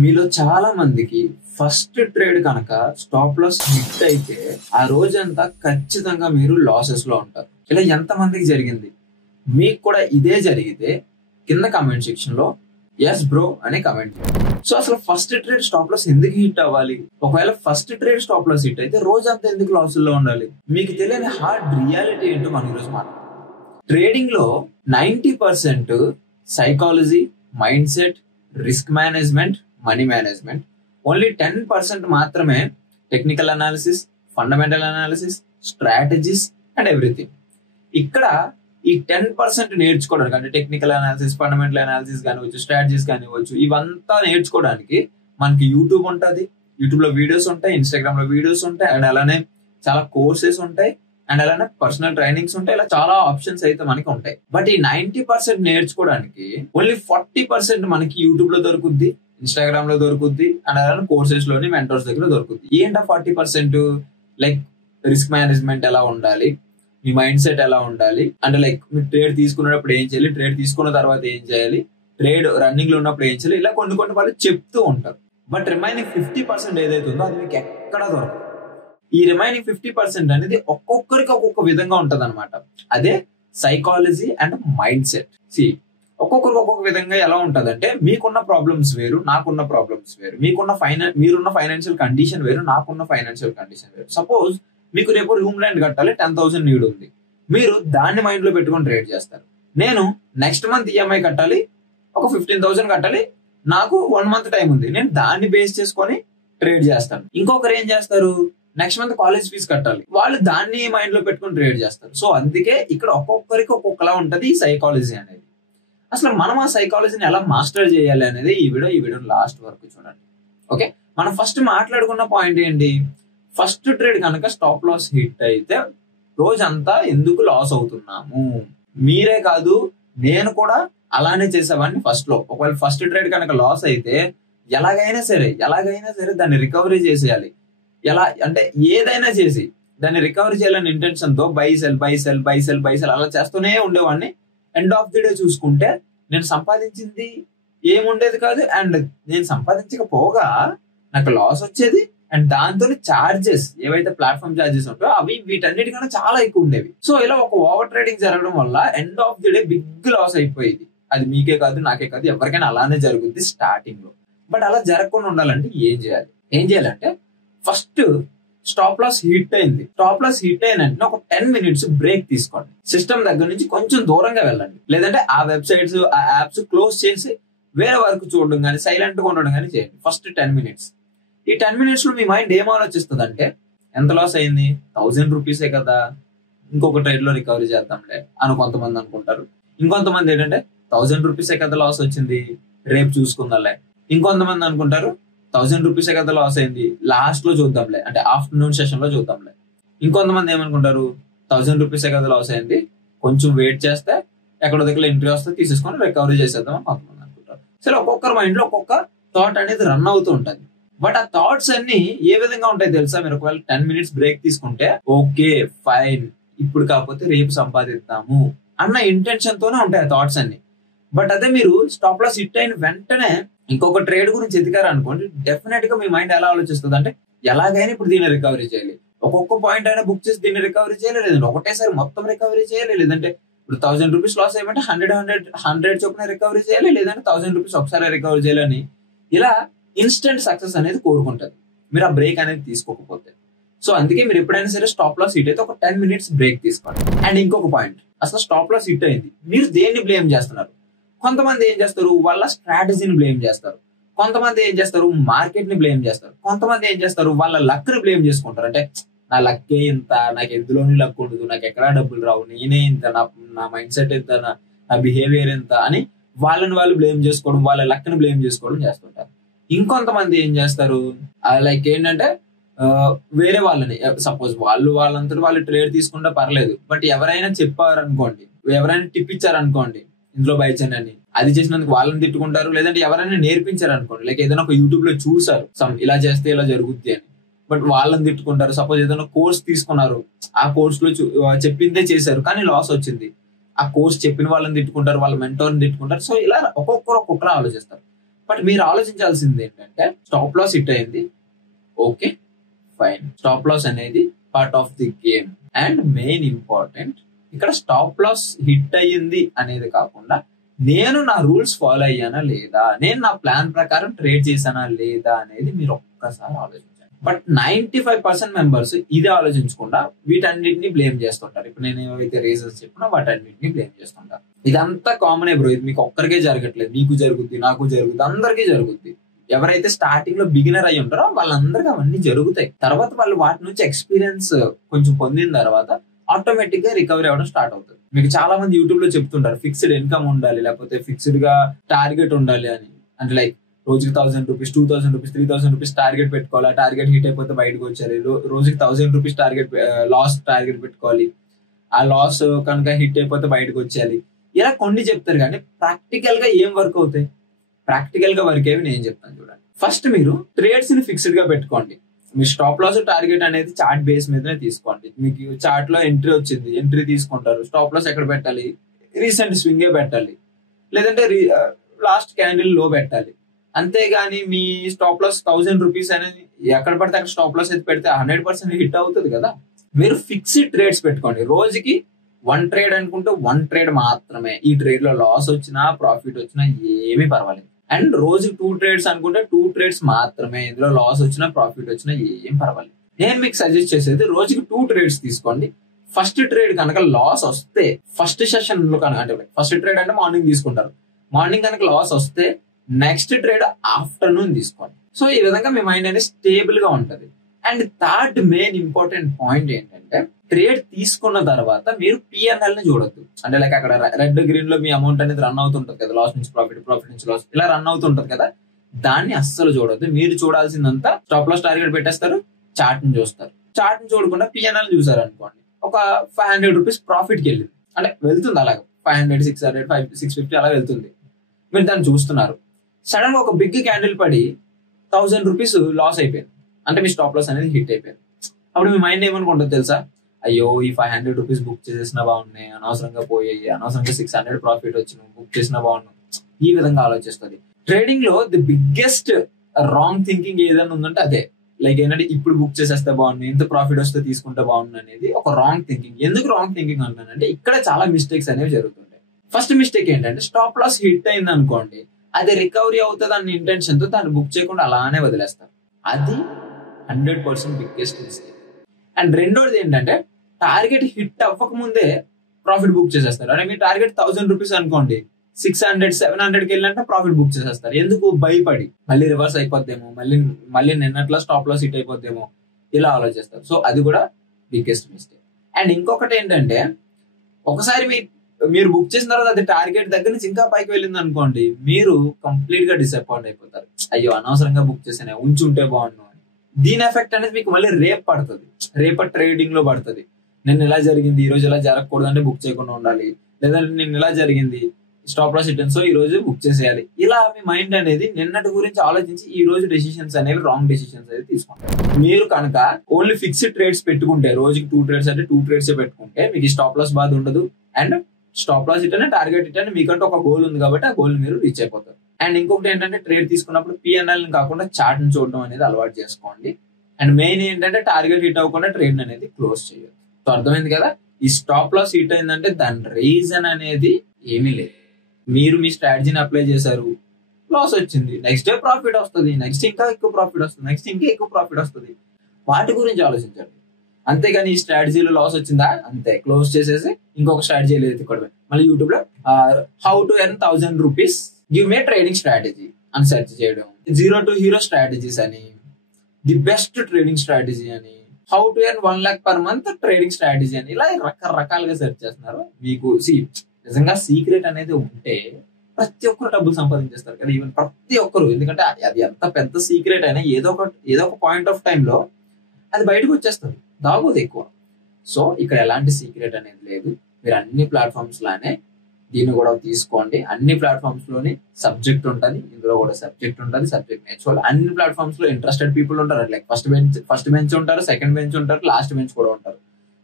మీలో చాలా మందికి ఫస్ట్ ట్రేడ్ కనుక స్టాప్ లాస్ హిట్ అయితే ఆ రోజంతా ఖచ్చితంగా మీరు లాసెస్ లో ఉంటారు. ఇలా ఎంత మందికి జరిగింది? మీకు కూడా ఇదే జరిగితే కింద కామెంట్ సెక్షన్ లో ఎస్ బ్రో అని కమెంట్ చేయండి. సో అసలు ఫస్ట్ ట్రేడ్ స్టాప్ లాస్ ఎందుకు హిట్ అవ్వాలి? ఒకవేళ first trade stop loss hit అయితే రోజంతా ఎందుకు లాసుల్లో ఉండాలి? మీకు తెలియని హార్డ్ రియాలిటీ ఏంటో మనం ఈరోజు మాట్లాడుతాం. ట్రేడింగ్ లో 90% psychology, mindset, risk management, money management, only 10% మాత్రమే technical analysis, fundamental analysis, strategies and everything. ఇక్కడ ఈ 10% నేర్చుకోవడానికి అంటే టెక్నికల్ అనాలిసిస్, ఫండమెంటల్ అనాలిసిస్ కానివచ్చు, స్ట్రాటజీస్ కానివచ్చు, ఇవంతా నేర్చుకోవడానికి మనకి యూట్యూబ్ ఉంటుంది. యూట్యూబ్ లో వీడియోస్ ఉంటాయి, ఇన్స్టాగ్రామ్ లో వీడియోస్ ఉంటాయి, అండ్ అలానే చాలా కోర్సెస్ ఉంటాయి, అండ్ అలానే పర్సనల్ ట్రైనింగ్స్ ఉంటాయి. ఇలా చాలా ఆప్షన్స్ అయితే మనకి ఉంటాయి. బట్ ఈ 90% నేర్చుకోవడానికి ఓన్లీ 40% మనకి యూట్యూబ్ లో దొరుకుద్ది, ఇన్స్టాగ్రామ్ లో దొరుకుద్ది, అండ్ అలానే కోర్సెస్ లోని మెంటర్స్ దగ్గర దొరుకుద్ది. ఏంటా 40%? లైక్ రిస్క్ మేనేజ్మెంట్ ఎలా ఉండాలి, మీ మైండ్ సెట్ ఎలా ఉండాలి, అంటే లైక్ మీరు ట్రేడ్ తీసుకునేటప్పుడు ఏం చేయాలి, ట్రేడ్ తీసుకున్న తర్వాత ఏం చేయాలి, ట్రేడ్ రన్నింగ్ లో ఉన్నప్పుడు ఏం చేయాలి, ఇలా కొన్ని వాళ్ళు చెప్తూ ఉంటారు. బట్ రిమైనింగ్ 50% ఏదైతే ఉందో అది మీకు ఎక్కడా దొరకదు. ఈ రిమైనింగ్ 50% అనేది ఒక్కొక్కరికి ఒక్కొక్క విధంగా ఉంటది అనమాట. అదే సైకాలజీ అండ్ మైండ్ సెట్. ఒక్కొక్కరికి ఒక్కొక్క విధంగా ఎలా ఉంటదంటే, మీకున్న ప్రాబ్లమ్స్ వేరు, నాకున్న ప్రాబ్లమ్స్ వేరు, మీరున్న ఫైనాన్షియల్ కండిషన్ వేరు, నాకున్న ఫైనాన్షియల్ కండిషన్ వేరు. సపోజ్ మీకు రేపు రూమ్ రెంట్ కట్టాలి, 10,000 నీడ్ ఉంది. మీరు దాన్ని మైండ్ లో పెట్టుకొని ట్రేడ్ చేస్తారు. నేను నెక్స్ట్ మంత్ ఈఎంఐ కట్టాలి, ఒక 15,000 కట్టాలి, నాకు 1 month టైం ఉంది, నేను దాన్ని బేస్ చేసుకొని ట్రేడ్ చేస్తాను. ఇంకొకరు ఏం చేస్తారు, నెక్స్ట్ మంత్ కాలేజ్ ఫీజు కట్టాలి, వాళ్ళు దాన్ని మైండ్ లో పెట్టుకొని ట్రేడ్ చేస్తారు. సో అందుకే ఇక్కడ ఒక్కొక్కరికి ఒక్కొక్కలా ఉంటది ఈ సైకాలజీ అనేది. అసలు మనం ఆ సైకాలజీని ఎలా మాస్టర్ చేయాలి అనేది ఈ వీడియో లాస్ట్ వరకు చూడండి. ఓకే, మనం ఫస్ట్ మాట్లాడుకున్న పాయింట్ ఏంటి? ఫస్ట్ ట్రేడ్ కనుక స్టాప్ లాస్ హిట్ అయితే రోజంతా ఎందుకు లాస్ అవుతున్నాము? మీరే కాదు, నేను కూడా అలానే చేసేవాడిని ఫస్ట్ లో. ఒకవేళ ఫస్ట్ ట్రేడ్ కనుక లాస్ అయితే ఎలాగైనా సరే దాన్ని రికవరీ చేసేయాలి. ఎలా అంటే ఏదైనా చేసి దాన్ని రికవరీ చేయాలని ఇంటెన్షన్ తో బై సెల్ అలా చేస్తూనే ఉండేవాడిని. ఎండ్ ఆఫ్ ది డే చూసుకుంటే నేను సంపాదించింది ఏముండేది కాదు, అండ్ నేను సంపాదించకపోగా నాకు లాస్ వచ్చేది, అండ్ దాంతో చార్జెస్ ఏవైతే ప్లాట్ఫామ్ చార్జెస్ ఉంటాయో అవి వీటన్నిటికన్నా చాలా ఎక్కువ ఉండేవి. సో ఇలా ఒక ఓవర్ ట్రేడింగ్ జరగడం వల్ల end of the day big loss అయిపోయేది. అది మీకే కాదు, నాకే కాదు, ఎవరికైనా అలానే జరుగుద్ది స్టార్టింగ్ లో. బట్ అలా జరగకుండా ఉండాలంటే ఏం చేయాలంటే ఫస్ట్ స్టాప్ లాస్ హిట్ అయింది అంటే ఒక 10 minutes బ్రేక్ తీసుకోండి. సిస్టమ్ దగ్గర నుంచి కొంచెం దూరంగా వెళ్ళండి, లేదంటే ఆ వెబ్సైట్స్, ఆ యాప్స్ క్లోజ్ చేసి వేరే వర్క్ చూడడం కానీ, సైలెంట్ గా ఉండడం కానీ చేయండి ఫస్ట్ 10 minutes. ఈ 10 minutes లో మీ మైండ్ ఏం ఆలోచిస్తుంది అంటే, ఎంత లాస్ అయింది, 1000 రూపీసే కదా, ఇంకొక ట్రేడ్ లో రికవరీ చేద్దాంలే అని కొంతమంది అనుకుంటారు. ఇంకొంతమంది ఏంటంటే 1000 రూపీసే కదా లాస్ వచ్చింది, రేపు చూసుకుందాంలే. ఇంకొంతమంది అనుకుంటారు 1000 రూపీసే కదా లాస్ అయింది, లాస్ట్ లో చూద్దాంలే, అంటే ఆఫ్టర్నూన్ సెషన్ లో చూద్దాంలే. ఇంకొంతమంది ఏమనుకుంటారు, 1000 రూపీసే కదా లాస్ అయింది, కొంచెం వెయిట్ చేస్తే ఎక్కడో దగ్గర ఎంట్రీ వస్తే తీసేసుకొని రికవరీ చేసేద్దాం అని కొంతమంది అనుకుంటారు. సరే, ఒక్కొక్కరి మైండ్ లో ఒక్కొక్క థాట్ అనేది రన్ అవుతూ ఉంటుంది. బట్ ఆ థాట్స్ అన్ని ఏ విధంగా ఉంటాయి తెలుసా? మీరు ఒకవేళ 10 minutes బ్రేక్ తీసుకుంటే, ఓకే ఫైన్, ఇప్పుడు కాకపోతే రేపు సంపాదిద్దాము అన్న ఇంటెన్షన్ తోనే ఉంటాయి ఆ థాట్స్ అన్ని. బట్ అదే మీరు స్టాప్ లాస్ హిట్ అయిన వెంటనే ఇంకొక ట్రేడ్ గురించి ఎదిగారు అనుకోండి, డెఫినెట్ గా మీ మైండ్ ఎలా ఆలోచిస్తుంది అంటే, ఎలాగైనా ఇప్పుడు దీన్ని రికవరీ చేయాలి, ఒక్కొక్క పాయింట్ అయినా బుక్ చేసి దీన్ని రికవరీ చేయాలి, లేదంటే ఒకటేసారి మొత్తం రికవరీ చేయాలి, లేదంటే ఇప్పుడు 1000 రూపీస్ లాస్ అయ్యమంటే 100 చొప్పున రికవరీ చేయాలి, లేదంటే 1000 రూపీస్ ఒకసారి రికవరీ చేయాలని ఇలా ఇన్స్టెంట్ సక్సెస్ అనేది కోరుకుంటారు మీరు ఆ బ్రేక్ అనేది తీసుకోకపోతే. సో అందుకే మీరు ఎప్పుడైనా సరే స్టాప్ లాస్ హిట్ అయితే ఒక 10 minutes బ్రేక్ తీసుకోండి. అండ్ ఇంకొక పాయింట్, అసలు స్టాప్ లాస్ హిట్ అయింది, మీరు దేన్ని బ్లేమ్ చేస్తున్నారు? కొంతమంది ఏం చేస్తారు, వాళ్ళ స్ట్రాటజీని బ్లేమ్ చేస్తారు. కొంతమంది ఏం చేస్తారు, మార్కెట్ ని బ్లేమ్ చేస్తారు. కొంతమంది ఏం చేస్తారు, వాళ్ళ లక్ ని బ్లేమ్ చేసుకుంటారు. అంటే నా లక్కే ఇంత, నాకు ఎందులోని లక్ ఉండదు, నాకు ఎక్కడా డబ్బులు రావు, నేనే ఇంత, నా మైండ్ సెట్ ఎంత, నా బిహేవియర్ ఎంత అని వాళ్ళని వాళ్ళు బ్లేమ్ చేసుకోవడం, వాళ్ళ లక్ ని బ్లేమ్ చేసుకోవడం చేస్తుంటారు. ఇంకొంతమంది ఏం చేస్తారు, లైక్ ఏంటంటే వేరే వాళ్ళని, సపోజ్ వాళ్ళంతటి వాళ్ళు ట్రేడ్ తీసుకుంటే పర్లేదు, బట్ ఎవరైనా చెప్పారనుకోండి, ఎవరైనా టిప్ ఇచ్చారనుకోండి, ఇందులో బై చేయండి అని, అది చేసినందుకు వాళ్ళని తిట్టుకుంటారు. లేదంటే ఎవరైనా నేర్పించారు అనుకోండి, లైక్ ఏదైనా ఒక యూట్యూబ్ లో చూసారు ఇలా చేస్తే ఇలా జరుగుద్ది అని, బట్ వాళ్ళని తిట్టుకుంటారు. సపోజ్ ఏదైనా కోర్స్ తీసుకున్నారు, ఆ కోర్స్ లో చెప్పిందే చేశారు కానీ లాస్ వచ్చింది, ఆ కోర్స్ చెప్పిన వాళ్ళని తిట్టుకుంటారు, వాళ్ళ మెంటర్ని తిట్టుకుంటారు. సో ఇలా ఒక్కొక్కరు ఒక్కొక్కరు ఆలోచిస్తారు. బట్ మీరు ఆలోచించాల్సింది ఏంటంటే స్టాప్ లాస్ హిట్ అయింది, ఓకే ఫైన్, స్టాప్ లాస్ అనేది part of the game. And main important ఇక్కడ స్టాప్ లాస్ హిట్ అయ్యింది అనేది కాకుండా నేను నా రూల్స్ ఫాలో అయ్యానా లేదా, నేను నా ప్లాన్ ప్రకారం ట్రేడ్ చేశానా లేదా అనేది మీరు ఒక్కసారి ఆలోచించండి. బట్ 95% మెంబర్స్ ఇదే ఆలోచించకుండా వీటన్నిటిని బ్లేమ్ చేస్తుంటారు. ఇప్పుడు నేను ఏవైతే రీజన్స్ చెప్పినా వాటన్నిటిని బ్లేమ్ చేస్తుంటారు. ఇదంతా కామన్ బ్రో, ఇది మీకు ఒక్కరికే జరగట్లేదు, మీకు జరుగుద్ది, నాకు జరుగుద్ది, అందరికీ జరుగుద్ది. ఎవరైతే స్టార్టింగ్ లో బిగినర్ అయి ఉంటారో వాళ్ళందరికీ అవన్నీ జరుగుతాయి. తర్వాత వాళ్ళు వాటి నుంచి ఎక్స్పీరియన్స్ కొంచెం పొందిన తర్వాత ఆటోమేటిక్ గా రికవరీ అవ్వడం స్టార్ట్ అవుతుంది. మీకు చాలా మంది యూట్యూబ్ లో చెప్తుంటారు ఫిక్స్డ్ ఇన్కమ్ ఉండాలి, లేకపోతే ఫిక్స్డ్ గా టార్గెట్ ఉండాలి అని. అంటే లైక్ రోజుకి 1000 రూపీస్, 2000 రూపీస్, 3000 రూపీస్ టార్గెట్ పెట్టుకోవాలి. ఆ టార్గెట్ హిట్ అయిపోతే బయటకు వచ్చారు. రోజుకి 1000 రూపీస్ టార్గెట్ లాస్ టార్గెట్ పెట్టుకోవాలి. ఆ లాస్ కనుక హిట్ అయిపోతే బయటకు వచ్చేయాలి. ఇలా కొన్ని చెప్తారు కానీ ప్రాక్టికల్ గా ఏం వర్క్ అవుతాయి? ప్రాక్టికల్ గా వర్క్ అయ్యి నేను చెప్తాను చూడండి. ఫస్ట్ మీరు ట్రేడ్స్ ని ఫిక్స్డ్ గా పెట్టుకోండి. మీ స్టాప్ లాస్ టార్గెట్ అనేది చార్ట్ బేస్ మీదనే తీసుకోండి. మీకు చార్ట్ లో ఎంట్రీ వచ్చింది, ఎంట్రీ తీసుకుంటారు. స్టాప్ లాస్ ఎక్కడ పెట్టాలి? రీసెంట్ స్వింగే పెట్టాలి, లేదంటే లాస్ట్ క్యాండిల్ లో పెట్టాలి. అంతేగాని మీ స్టాప్ లాస్ 1000 రూపీస్ అనేది ఎక్కడ పడితే అక్కడ స్టాప్ లాస్ అయితే పెడితే 100% హిట్ అవుతుంది కదా. మీరు ఫిక్స్డ్ ట్రేడ్స్ పెట్టుకోండి. రోజుకి 1 ట్రేడ్ అనుకుంటే 1 ట్రేడ్ మాత్రమే. ఈ ట్రేడ్ లో లాస్ వచ్చినా ప్రాఫిట్ వచ్చినా ఏమీ పర్వాలేదు. అండ్ రోజుకి 2 ట్రేడ్స్ అనుకుంటే 2 ట్రేడ్స్ మాత్రమే. ఇందులో లాస్ వచ్చినా ప్రాఫిట్ వచ్చినా ఏం పర్వాలేదు. నేను మీకు సజెస్ట్ చేసేది రోజుకి 2 ట్రేడ్స్ తీసుకోండి. ఫస్ట్ ట్రేడ్ కనుక లాస్ వస్తే ఫస్ట్ సెషన్ లో కనుక, అంటే ఫస్ట్ ట్రేడ్ అంటే మార్నింగ్ తీసుకుంటారు, మార్నింగ్ కనుక లాస్ వస్తే నెక్స్ట్ ట్రేడ్ ఆఫ్టర్నూన్ తీసుకోండి. సో ఈ విధంగా మీ మైండ్ అనేది స్టేబుల్ గా ఉంటది. And third main important point ఏంటంటే ట్రేడ్ తీసుకున్న తర్వాత మీరు పిఎన్ఎల్ ని చూడొద్దు. అంటే లైక్ అక్కడ రెడ్ గ్రీన్ లో మీ అమౌంట్ అనేది రన్ అవుతుంటది కదా, లాస్ నుంచి ప్రాఫిట్, ప్రాఫిట్ నుంచి లాస్, ఇలా రన్ అవుతుంటది కదా. దాన్ని అస్సలు చూడొద్దు. మీరు చూడాల్సిందంతా స్టాప్ లాస్ టార్గెట్ పెట్టేస్తారు, చార్ట్ ని చూస్తారు. చార్ట్ ని చూడకుండా పిఎన్ఎల్ చూసారు అనుకోండి, ఒక 500 రూపీస్ ప్రాఫిట్ కి వెళ్ళింది, అంటే వెళ్తుంది అలాగే 500, 600, 650 అలా వెళ్తుంది. మీరు దాన్ని చూస్తున్నారు. సడన్ గా ఒక బిగ్ క్యాండిల్ పడి 1000 రూపీస్ లాస్ అయిపోయింది, అంటే మీ స్టాప్ లాస్ అనేది హిట్ అయిపోయింది. అప్పుడు మీ మైండ్ ఏమనుకుంటుంది తెలుసా? అయ్యో ఈ 500 రూపీస్ బుక్ చేసేసినా బాగున్నాయి, అనవసరంగా పోయాయి, అనవసరంగా 600 ప్రాఫిట్ వచ్చిన బుక్ చేసినా బాగున్నాయి, ఈ విధంగా ఆలోచిస్తుంది. ట్రేడింగ్ లో ది బిగ్గెస్ట్ రాంగ్ థింకింగ్ ఏదైనా ఉందంటే అదే. లైక్ ఏంటంటే ఇప్పుడు బుక్ చేసేస్తే బాగుంది, ఎంత ప్రాఫిట్ వస్తే తీసుకుంటే బాగుంది అనేది ఒక రాంగ్ థింకింగ్. ఎందుకు రాంగ్ థింకింగ్ అంటానంటే ఇక్కడ చాలా మిస్టేక్స్ అనేవి జరుగుతుంటాయి. ఫస్ట్ మిస్టేక్ ఏంటంటే స్టాప్ లాస్ హిట్ అయింది అనుకోండి, అది రికవరీ అవుతుంది అన్న ఇంటెన్షన్ తో దాన్ని బుక్ చేయకుండా అలానే వదిలేస్తారు. అది 100% బిగ్గెస్ట్ మిస్టేక్. అండ్ రెండోది ఏంటంటే టార్గెట్ హిట్ అవ్వక ముందే ప్రాఫిట్ బుక్ చేసేస్తారు. అంటే మీ టార్గెట్ 1000 రూపీస్ అనుకోండి, 600, 700కి వెళ్ళినట్టు ప్రాఫిట్ బుక్ చేసేస్తారు. ఎందుకు? భయపడి మళ్ళీ రివర్స్ అయిపోద్దేమో, మళ్ళీ నిన్నట్లా స్టాప్ లాస్ హిట్ అయిపోద్దేమో, ఇలా ఆలోచిస్తారు. సో అది కూడా బిగ్గెస్ట్ మిస్టేక్. అండ్ ఇంకొకటి ఏంటంటే ఒకసారి మీరు బుక్ చేసిన తర్వాత అది టార్గెట్ దగ్గర నుంచి ఇంకా పైకి వెళ్ళింది అనుకోండి, మీరు కంప్లీట్ గా డిసప్పాయింట్ అయిపోతారు. అయ్యో అనవసరంగా బుక్ చేసానే, ఉంచి ఉంటే బాగుండు అని. దీని ఎఫెక్ట్ అనేది మీకు మళ్ళీ రేపు పడుతుంది, రేపటి ట్రేడింగ్ లో పడుతుంది. నేను ఇలా జరిగింది, ఈ రోజు ఇలా జరగకూడదు అంటే బుక్ చేయకుండా ఉండాలి, లేదంటే నేను ఇలా జరిగింది స్టాప్ లాస్ హిట్, సో ఈ రోజు బుక్ చేసేయాలి. ఇలా మీ మైండ్ అనేది నిన్నటి గురించి ఆలోచించి ఈ రోజు డెసిషన్స్ అనేవి రాంగ్ డెసిషన్స్ అనేది తీసుకుంటారు. మీరు కనుక ఓన్లీ ఫిక్స్డ్ ట్రేడ్స్ పెట్టుకుంటే, రోజుకి 2 ట్రేడ్స్ అంటే 2 ట్రేడ్స్ పెట్టుకుంటే మీకు స్టాప్ లాస్ బాధ ఉండదు. అండ్ స్టాప్ లాస్ హిట్ అనే టార్గెట్ హిట్ అని మీకంటే ఒక గోల్ ఉంది కాబట్టి ఆ గోల్ మీరు రీచ్ అయిపోతారు. అండ్ ఇంకొకటి ఏంటంటే ట్రేడ్ తీసుకున్నప్పుడు పిఎన్ఎల్ కాకుండా చార్ట్ ని చూడడం అనేది అలవాటు చేసుకోండి. అండ్ మెయిన్ ఏంటంటే టార్గెట్ హిట్ అవ్వకుండా ట్రేడ్ అనేది క్లోజ్ చేయొద్దు. సో అర్థమైంది కదా? ఈ స్టాప్ లాస్ హిట్ అయిందంటే దాని రీజన్ అనేది ఏమీ లేదు. మీరు మీ స్ట్రాటజీని అప్లై చేశారు, లాస్ వచ్చింది, నెక్స్ట్ డే ప్రాఫిట్ వస్తుంది, నెక్స్ట్ ఇంకా ఎక్కువ ప్రాఫిట్ వస్తుంది, నెక్స్ట్ ఇంకా ఎక్కువ ప్రాఫిట్ వస్తుంది. వాటి గురించి ఆలోచించండి. అంతేగాని ఈ స్ట్రాటజీలో లాస్ వచ్చిందా అంతే క్లోజ్ చేసేసి ఇంకొక స్ట్రాటజీ ఎత్తుకోవడమే. మళ్ళీ యూట్యూబ్ లో how to earn 1000 rupees give me trading strategy అని సెర్చ్ చేయడం, 0 to hero స్ట్రాటజీస్ అని, ది బెస్ట్ ట్రేడింగ్ స్ట్రాటజీ అని, how to earn 1 lakh per month trading strategy అని, ఇలా రకరకాలుగా సెర్చ్ చేస్తున్నారు. మీకు నిజంగా సీక్రెట్ అనేది ఉంటే ప్రతి ఒక్కరు డబ్బులు సంపాదించేస్తారు కదా, ఈవెన్ ప్రతి ఒక్కరు. ఎందుకంటే అది ఎంత పెద్ద సీక్రెట్ అయినా ఏదో ఒక పాయింట్ ఆఫ్ టైంలో అది బయటకు వచ్చేస్తుంది, దాగోదు ఎక్కువ. సో ఇక్కడ ఎలాంటి సీక్రెట్ అనేది లేదు. మీరు అన్ని ప్లాట్ఫామ్స్ లానే దీన్ని కూడా తీసుకోండి. అన్ని ప్లాట్ఫామ్స్ లోని సబ్జెక్ట్ ఉంటుంది, ఇందులో కూడా సబ్జెక్ట్ ఉంటుంది, సబ్జెక్ట్ నేర్చుకోవాలి. అన్ని ప్లాట్ఫామ్స్ లో ఇంట్రెస్టెడ్ పీపుల్ ఉంటారు. లైక్ ఫస్ట్ బెంచ్ ఉంటారు, సెకండ్ బెంచ్ ఉంటారు, లాస్ట్ బెంచ్ కూడా ఉంటారు.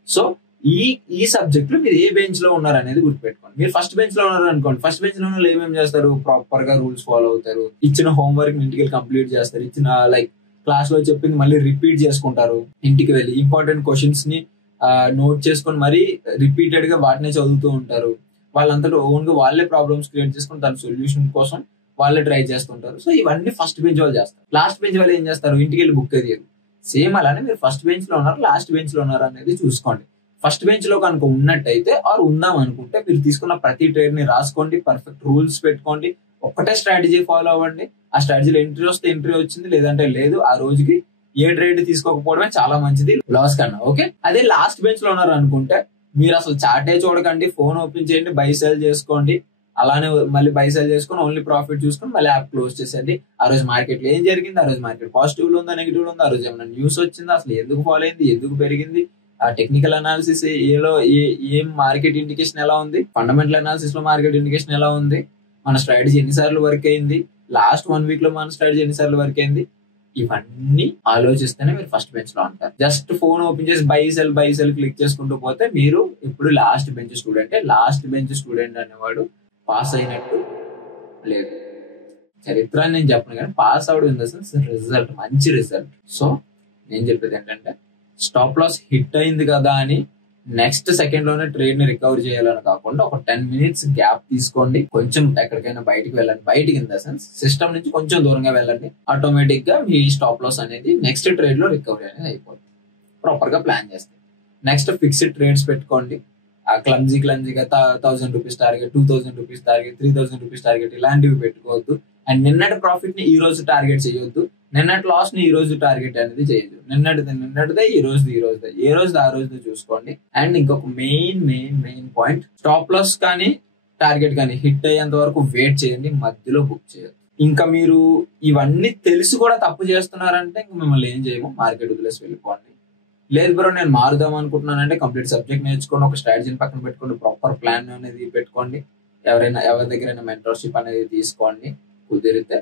సో ఈ ఈ సబ్జెక్ట్ లో మీరు ఏ బెంచ్ లో ఉన్నారు అనేది గుర్తుపెట్టుకోండి. మీరు ఫస్ట్ బెంచ్ లో ఉన్నారు అనుకోండి, ఫస్ట్ బెంచ్ లో ఏమేమి చేస్తారు, ప్రాపర్ గా రూల్స్ ఫాలో అవుతారు, ఇచ్చిన హోంవర్క్ ఇంటికి వెళ్ళి కంప్లీట్ చేస్తారు, ఇచ్చిన లైక్ క్లాస్ లో చెప్పింది మళ్ళీ రిపీట్ చేసుకుంటారు, ఇంటికి వెళ్ళి ఇంపార్టెంట్ క్వశ్చన్స్ ని నోట్ చేసుకొని మరీ రిపీటెడ్ గా వాటినే చదువుతూ ఉంటారు. వాళ్ళంతటా ఓన్ గా వాళ్ళే ప్రాబ్లమ్స్ క్రియేట్ చేసుకుని దాని సొల్యూషన్ కోసం వాళ్ళే ట్రై చేస్తుంటారు. సో ఇవన్నీ ఫస్ట్ బెంచ్ వాళ్ళు చేస్తారు. లాస్ట్ బెంచ్ వాళ్ళు ఏం చేస్తారు, ఇంటికి వెళ్ళి బుక్ ఎదిగారు. సేమ్ అలానే మీరు ఫస్ట్ బెంచ్ లో ఉన్నారు, లాస్ట్ బెంచ్ లో ఉన్నారు అనేది చూసుకోండి. ఫస్ట్ బెంచ్ లో కనుక ఉన్నట్టయితే ఆర్ ఉందాం అనుకుంటే మీరు తీసుకున్న ప్రతి ట్రేడ్ ని రాసుకోండి, పర్ఫెక్ట్ రూల్స్ పెట్టుకోండి, ఒక్కటే స్ట్రాటజీ ఫాలో అవ్వండి. ఆ స్ట్రాటజీలో ఎంట్రీ వస్తే ఎంట్రీ వచ్చింది, లేదంటే లేదు. ఆ రోజుకి ఏ ట్రేడ్ తీసుకోకపోవడమే చాలా మంచిది లాస్ కన్నా. ఓకే, అదే లాస్ట్ బెంచ్ లో ఉన్నారు అనుకుంటే మీరు అసలు చార్టే చూడకండి, ఫోన్ ఓపెన్ చేయండి, బై సెల్ చేసుకోండి, అలానే మళ్ళీ బై సెల్ చేసుకొని ఓన్లీ ప్రాఫిట్ చూసుకొని మళ్ళీ యాప్ క్లోజ్ చేసేయండి. ఆ రోజు మార్కెట్ లో ఏం జరిగింది, ఆ రోజు మార్కెట్ పాజిటివ్ లో ఉందా నెగిటివ్ లో ఉందా, ఆ రోజు ఏమైనా న్యూస్ వచ్చిందా, అసలు ఎందుకు ఫాలో అయింది, ఎందుకు పెరిగింది, ఆ టెక్నికల్ అనాలిసిస్ ఏం మార్కెట్ ఇండికేషన్ ఎలా ఉంది, ఫండమెంటల్ అనాలిసిస్ లో మార్కెట్ ఇండికేషన్ ఎలా ఉంది, మన స్ట్రాటజీ ఎన్నిసార్లు వర్క్ అయింది, లాస్ట్ 1 వీక్ లో మన స్ట్రాటజీ ఎన్నిసార్లు వర్క్ అయింది, ఇవన్నీ ఆలోచిస్తేనే మీరు ఫస్ట్ బెంచ్ లో ఉంటారు. జస్ట్ ఫోన్ ఓపెన్ చేసి బై సెల్ క్లిక్ చేసుకుంటూ పోతే మీరు ఇప్పుడు last bench student. Last bench student అనేవాడు పాస్ అయినట్టు లేదు. చరిత్ర అని నేను చెప్పను కానీ పాస్ అవడం ఇన్ ద సెన్స్ రిజల్ట్, మంచి రిజల్ట్. సో నేను చెప్పేది ఏంటంటే స్టాప్ లాస్ హిట్ అయింది కదా అని నెక్స్ట్ సెకండ్ లోనే ట్రేడ్ ని రికవర్ చేయాలని కాకుండా ఒక 10 minutes గ్యాప్ తీసుకోండి, కొంచెం ఎక్కడికైనా బయటికి వెళ్ళండి. బయటికి ఇన్ ద సెన్స్ సిస్టమ్ నుంచి కొంచెం దూరంగా వెళ్ళండి. ఆటోమేటిక్ గా మీ స్టాప్ లాస్ అనేది నెక్స్ట్ ట్రేడ్ లో రికవరీ అనేది అయిపోతుంది, ప్రాపర్ గా ప్లాన్ చేస్తే. నెక్స్ట్ ఫిక్స్డ్ ట్రేడ్స్ పెట్టుకోండి. ఆ క్లమ్జీగా 1000 rupees target, 2000 rupees target, 3000 rupees target ఇలాంటివి పెట్టుకోవద్దు. అండ్ నిన్నటి ప్రాఫిట్ ని ఈ రోజు టార్గెట్ చేయొద్దు, నిన్నటి లాస్ ని ఈ రోజు టార్గెట్ అనేది చేయొద్దు. నిన్నటిదే ఈ రోజుది ఏ రోజుది ఆ రోజుది చూసుకోండి. అండ్ ఇంకొక మెయిన్ పాయింట్, స్టాప్ లాస్ కానీ టార్గెట్ కానీ హిట్ అయ్యేంత వరకు వెయిట్ చేయండి, మధ్యలో బుక్ చేయొద్దు. ఇంకా మీరు ఇవన్నీ తెలిసి కూడా తప్పు చేస్తున్నారంటే ఇంకా మిమ్మల్ని ఏం చేయము, మార్కెట్ వదిలేసి వెళ్ళిపోండి. లేదు బ్రో నేను మారుదాం అనుకుంటున్నానంటే కంప్లీట్ సబ్జెక్ట్ నేర్చుకోండి, ఒక స్ట్రాటజీని పక్కన పెట్టుకోండి, ప్రాపర్ ప్లాన్ అనేది పెట్టుకోండి, ఎవరి దగ్గరైనా మెంటర్షిప్ అనేది తీసుకోండి కుదిరితే.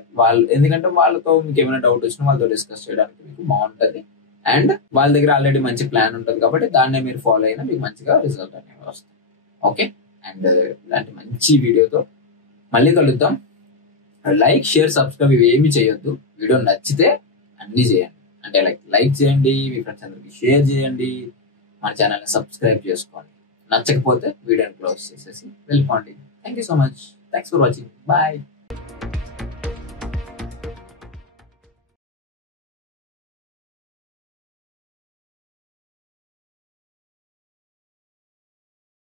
ఎందుకంటే వాళ్ళతో మీకు ఏమైనా డౌట్ వచ్చినా వాళ్ళతో డిస్కస్ చేయడానికి మీకు బాగుంటది. అండ్ వాళ్ళ దగ్గర ఆల్రెడీ మంచి ప్లాన్ ఉంటుంది కాబట్టి దాన్నే మీరు ఫాలో అయినా మీకు మంచిగా రిజల్ట్ అనేవి వస్తాయి. ఓకే, అండ్ ఇలాంటి మంచి వీడియోతో మళ్ళీ కలుద్దాం. లైక్, షేర్, సబ్స్క్రైబ్ ఇవి ఏమి చేయొద్దు. వీడియో నచ్చితే అన్ని చేయండి, అంటే లైక్ చేయండి, మీ ఫ్రెండ్స్ అందరికి షేర్ చేయండి, మన ఛానల్ని సబ్స్క్రైబ్ చేసుకోండి. నచ్చకపోతే వీడియోని క్లోజ్ చేసేసి వెళ్ళిపోండి. Thank you so much, thanks for watching, bye.